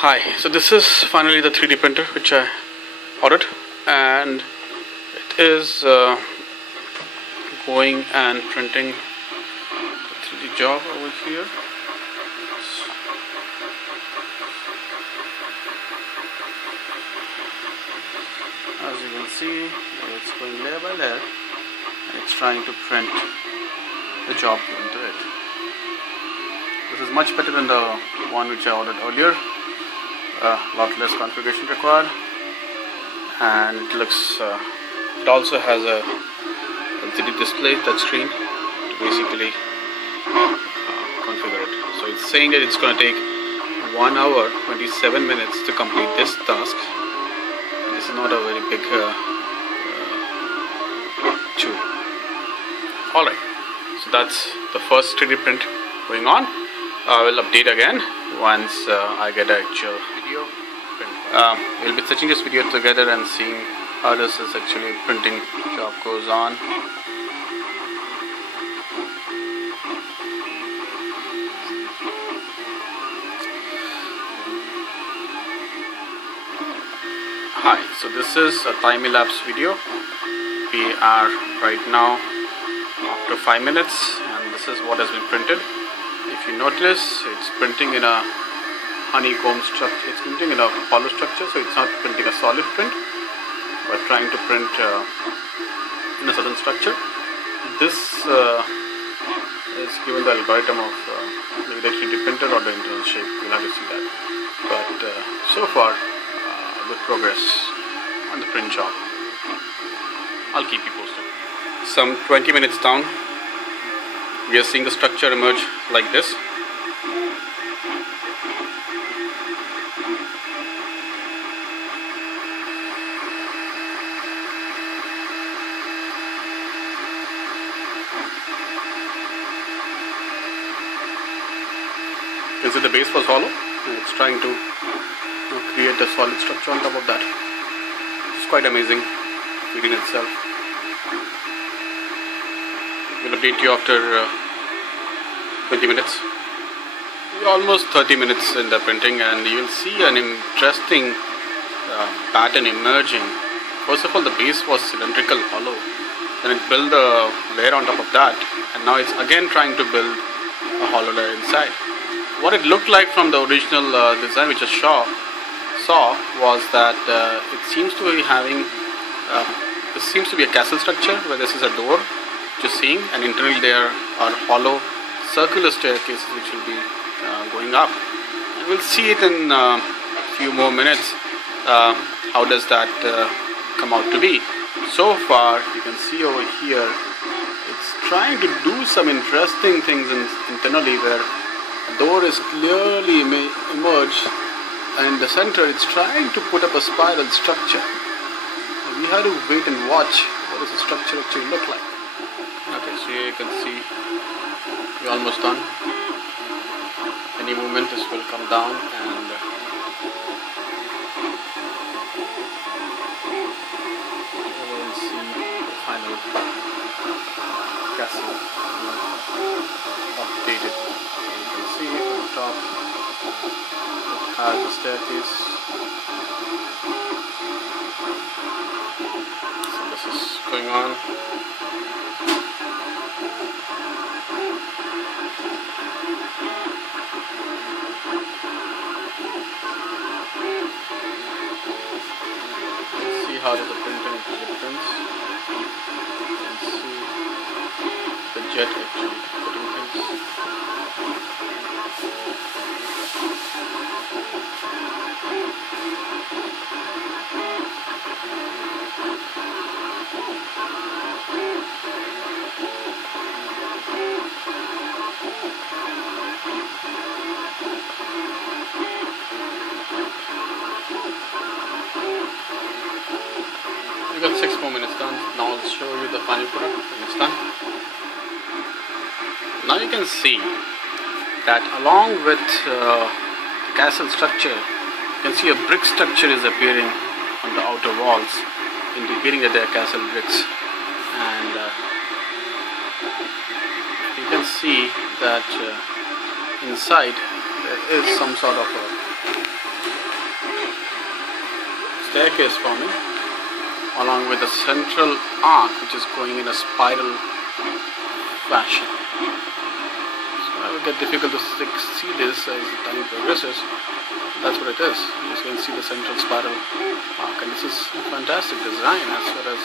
Hi, so this is finally the 3D printer which I ordered, and it is going and printing the 3D job over here. As you can see, it's going layer by layer and it's trying to print the job into it. This is much better than the one which I ordered earlier. A lot less configuration required, and it also has a LCD display touchscreen to basically configure it. So it's saying that it's going to take 1 hour 27 minutes to complete this task. This is not a very big chew. Alright, so that's the first 3D print going on. I will update again once I get an actual video print. We'll be searching this video together and seeing how this is actually printing job goes on. Hi, so this is a time-elapsed video. We are right now after 5 minutes, and this is what has been printed. If you notice, it's printing in a honeycomb structure. It's printing in a hollow structure, so it's not printing a solid print, but trying to print in a certain structure. This is given the algorithm of maybe the 3D printer or the internal shape. You'll have to see that. But so far, good progress on the print job. I'll keep you posted. Some 20 minutes down, we are seeing the structure emerge like this. You can see the base was hollow, and it's trying to create a solid structure on top of that. It's quite amazing feeding itself. We'll update you after 20 minutes. We're almost 30 minutes in the printing, and you will see an interesting pattern emerging. First of all, the base was cylindrical, hollow. Then it built a layer on top of that, and now it's again trying to build a hollow layer inside. What it looked like from the original design which I saw was that it seems to be having this seems to be a castle structure where this is a door which is seeing, and internally there are hollow circular staircases which will be going up. And we'll see it in a few more minutes. How does that come out to be? So far, you can see over here, it's trying to do some interesting things internally, where a door is clearly emerged, and in the center it's trying to put up a spiral structure. We have to wait and watch what does the structure actually look like. Okay, so here you can see we're almost done. Any movement this will come down, and we will see the final castle updated. You can see on top it has the staircase. So this is going on. How does the printer actually prints? You can see the jet actually putting things. We got 6 more minutes done. Now I'll show you the final product when it's done. Now you can see that along with the castle structure, you can see a brick structure is appearing on the outer walls, indicating that they are castle bricks. And you can see that inside there is some sort of a staircase forming, along with a central arc which is going in a spiral fashion. So it will get difficult to see this as time progresses. That's what it is. You can see the central spiral arc, and this is a fantastic design as far as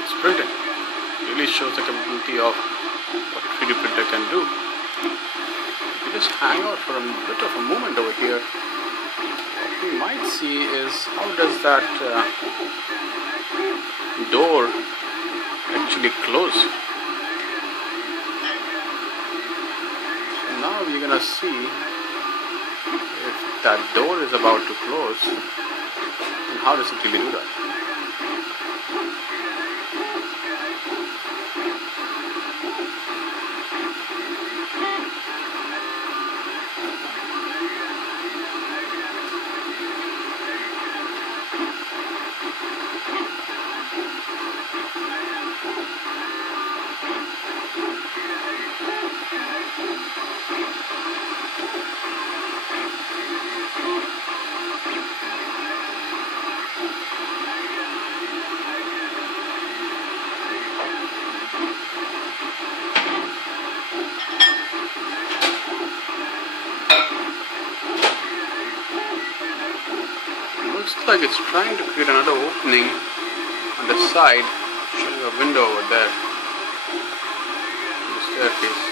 it's printed. It really shows the capability of what a 3D printer can do. If you just hang out for a bit of a moment over here, what we might see is how does that door actually close. So now we're gonna see if that door is about to close, and how does it really do that? Looks like it's trying to create another opening on the side, showing a window over there in the staircase.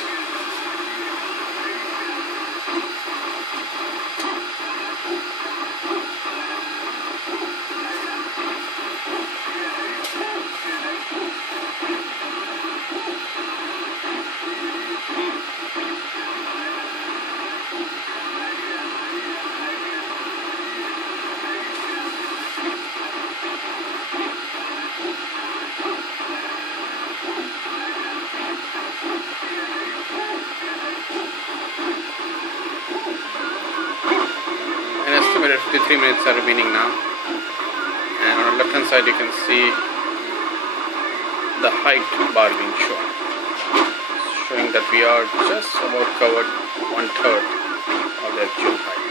Estimated 53 minutes are remaining now, and on the left hand side you can see the height bar being shown, showing that we are just about covered 1/3 of the actual height.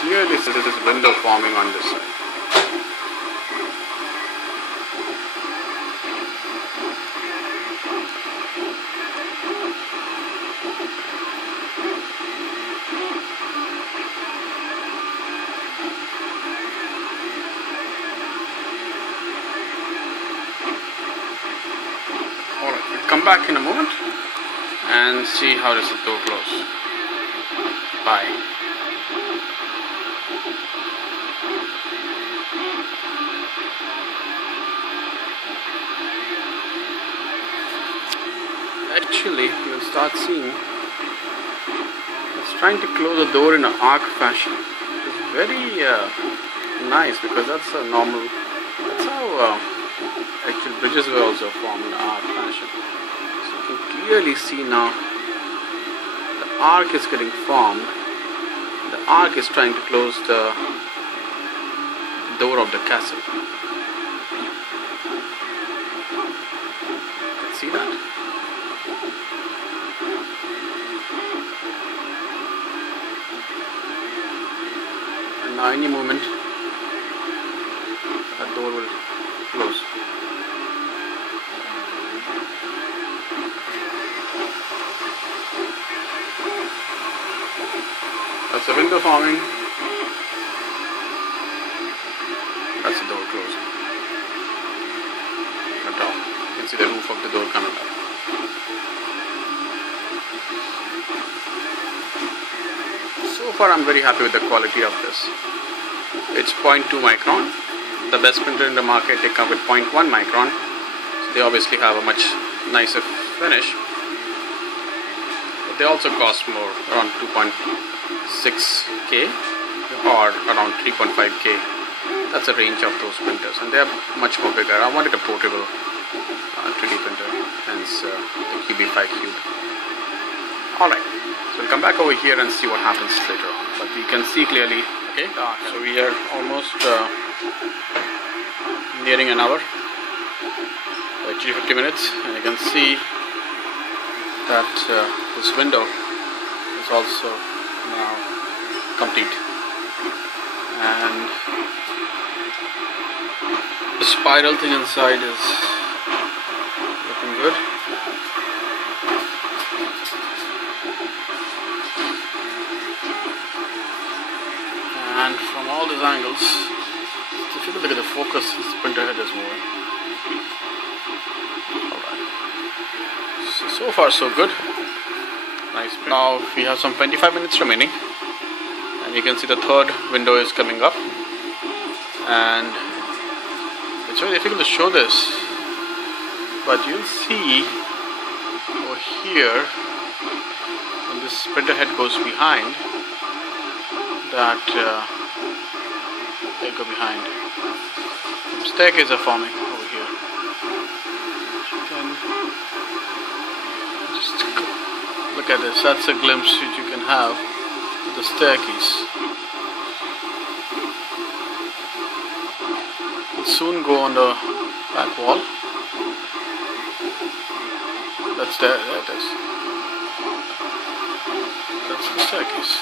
Clearly this is window forming on this side. Come back in a moment and see how does the door close. Bye. Actually, you'll start seeing it's trying to close the door in an arc fashion. It's very nice, because that's a normal, that's how actual bridges were also formed in an arc fashion. So you can clearly see now the arc is getting formed. The arc is trying to close the door of the castle. See that? And now any moment that door will close. That's the window forming. That's the door closing. On top, you can see the roof of the door coming up. So far I'm very happy with the quality of this. It's 0.2 micron. The best printer in the market, they come with 0.1 micron. So they obviously have a much nicer finish. But they also cost more, around 2.6K or around 3.5K. That's the range of those printers, and they are much more bigger. I wanted a portable 3D printer, hence the Cubify Cube. Alright, so we'll come back over here and see what happens later on. But you can see clearly, okay, so we are almost nearing an hour, actually 50 minutes, and you can see that this window is also now complete, and the spiral thing inside is looking good. And from all these angles, if you look at the focus, this printer head is moving. Alright. So far so good. Nice print. Now we have some 25 minutes remaining, and you can see the third window is coming up, and it's very difficult to show this, but you'll see over here when this printer head goes behind that they go behind. Some staircases are forming over here. You can just look at this. That's a glimpse that you can have of the staircase. Will soon go on the back wall. That's there. There it is. That's the staircase.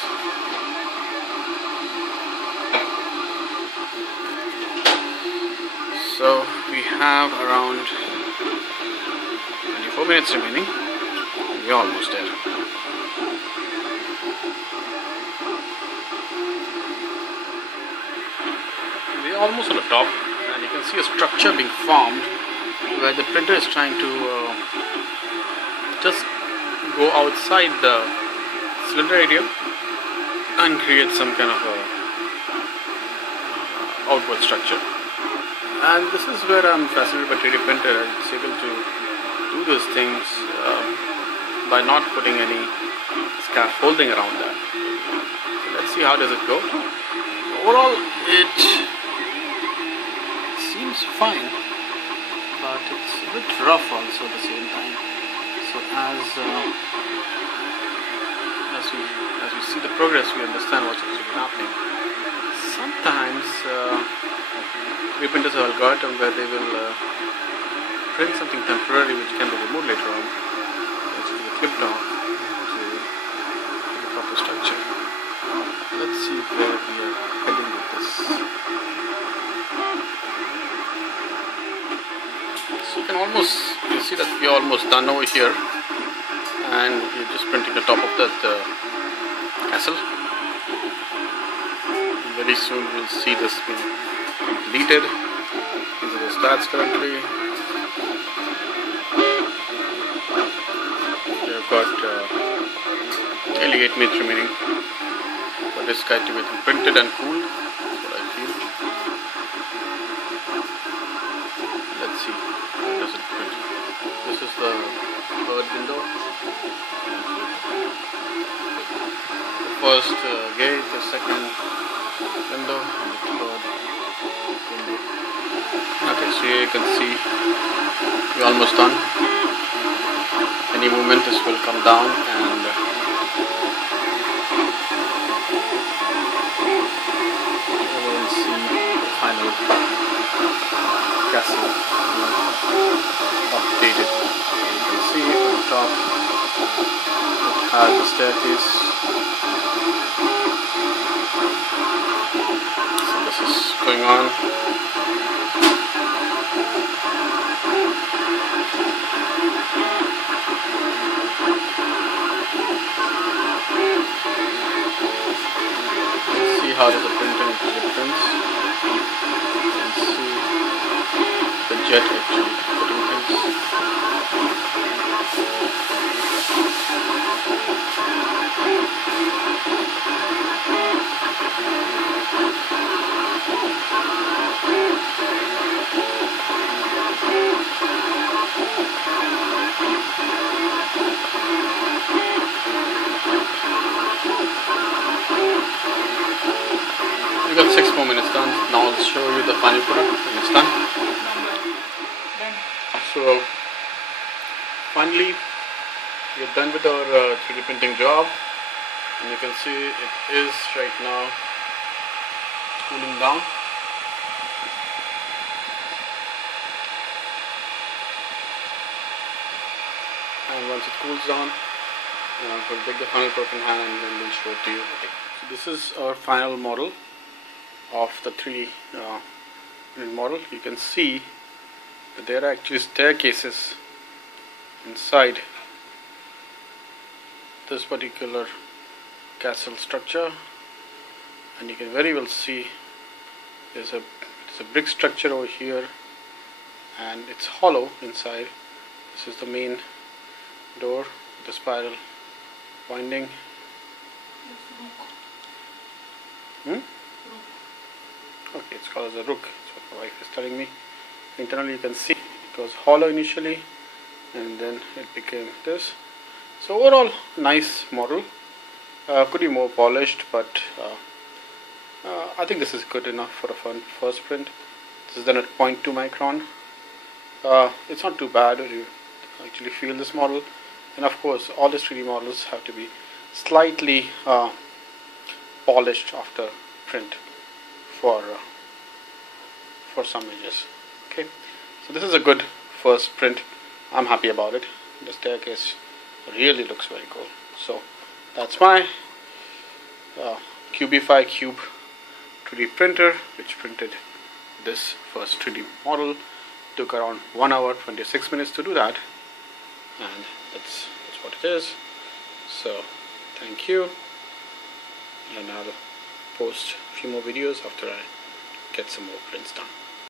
So we have around 24 minutes remaining. We're almost there. We're almost on the top, and you can see a structure being formed where the printer is trying to just go outside the cylinder area and create some kind of a outward structure. And this is where I'm fascinated by 3D printer. It's able to do these things by not putting any scaffolding around that. So let's see how does it go. Overall, it seems fine, but it's a bit rough also at the same time. So as we see the progress, we understand what's actually happening. Sometimes 3D printers have algorithm where they will print something temporary which can be removed later on, which will be clipped off to the proper structure. Let's see where we are heading with this. So you see that we are almost done over here, and we're just printing the top of that castle. Very soon we'll see this being completed. These are the stats currently. We've got nearly 8 minutes remaining for this guy to get printed and cooled. That's what I feel. Let's see how does it print. This is the third window. The first gate, the second window, and the third window. Okay, so here you can see we're almost done. Any movement, this will come down, and we will see the final castle updated. You can see on the top it has the staircase. So this is going on. How does the printing actually prints? You can see the jet actually putting things. We've got 6 more minutes done. Now I'll show you the final product when it's done. So finally we're done with our 3D printing job, and you can see it is right now cooling down. once it cools down, we'll take the final broken hand and then we'll show it to you. Okay. So this is our final model of the 3D model. You can see that there are actually staircases inside this particular castle structure, and you can very well see there's a brick structure over here, and it's hollow inside. This is the main door with the spiral winding. Okay, it's called as a rook. That's what my wife is telling me. Internally you can see it was hollow initially and then it became this. So overall nice model. Could be more polished, but I think this is good enough for a first print. This is done at 0.2 micron. It's not too bad when you actually feel this model, and of course all these 3D models have to be slightly polished after print for some edges. Okay, so this is a good first print. I'm happy about it. The staircase really looks very cool. So that's my Cubify Cube 3D printer, which printed this first 3D model. Took around 1 hour 26 minutes to do that, and that's what it is. So thank you, and I'll post a few more videos after I get some more prints done.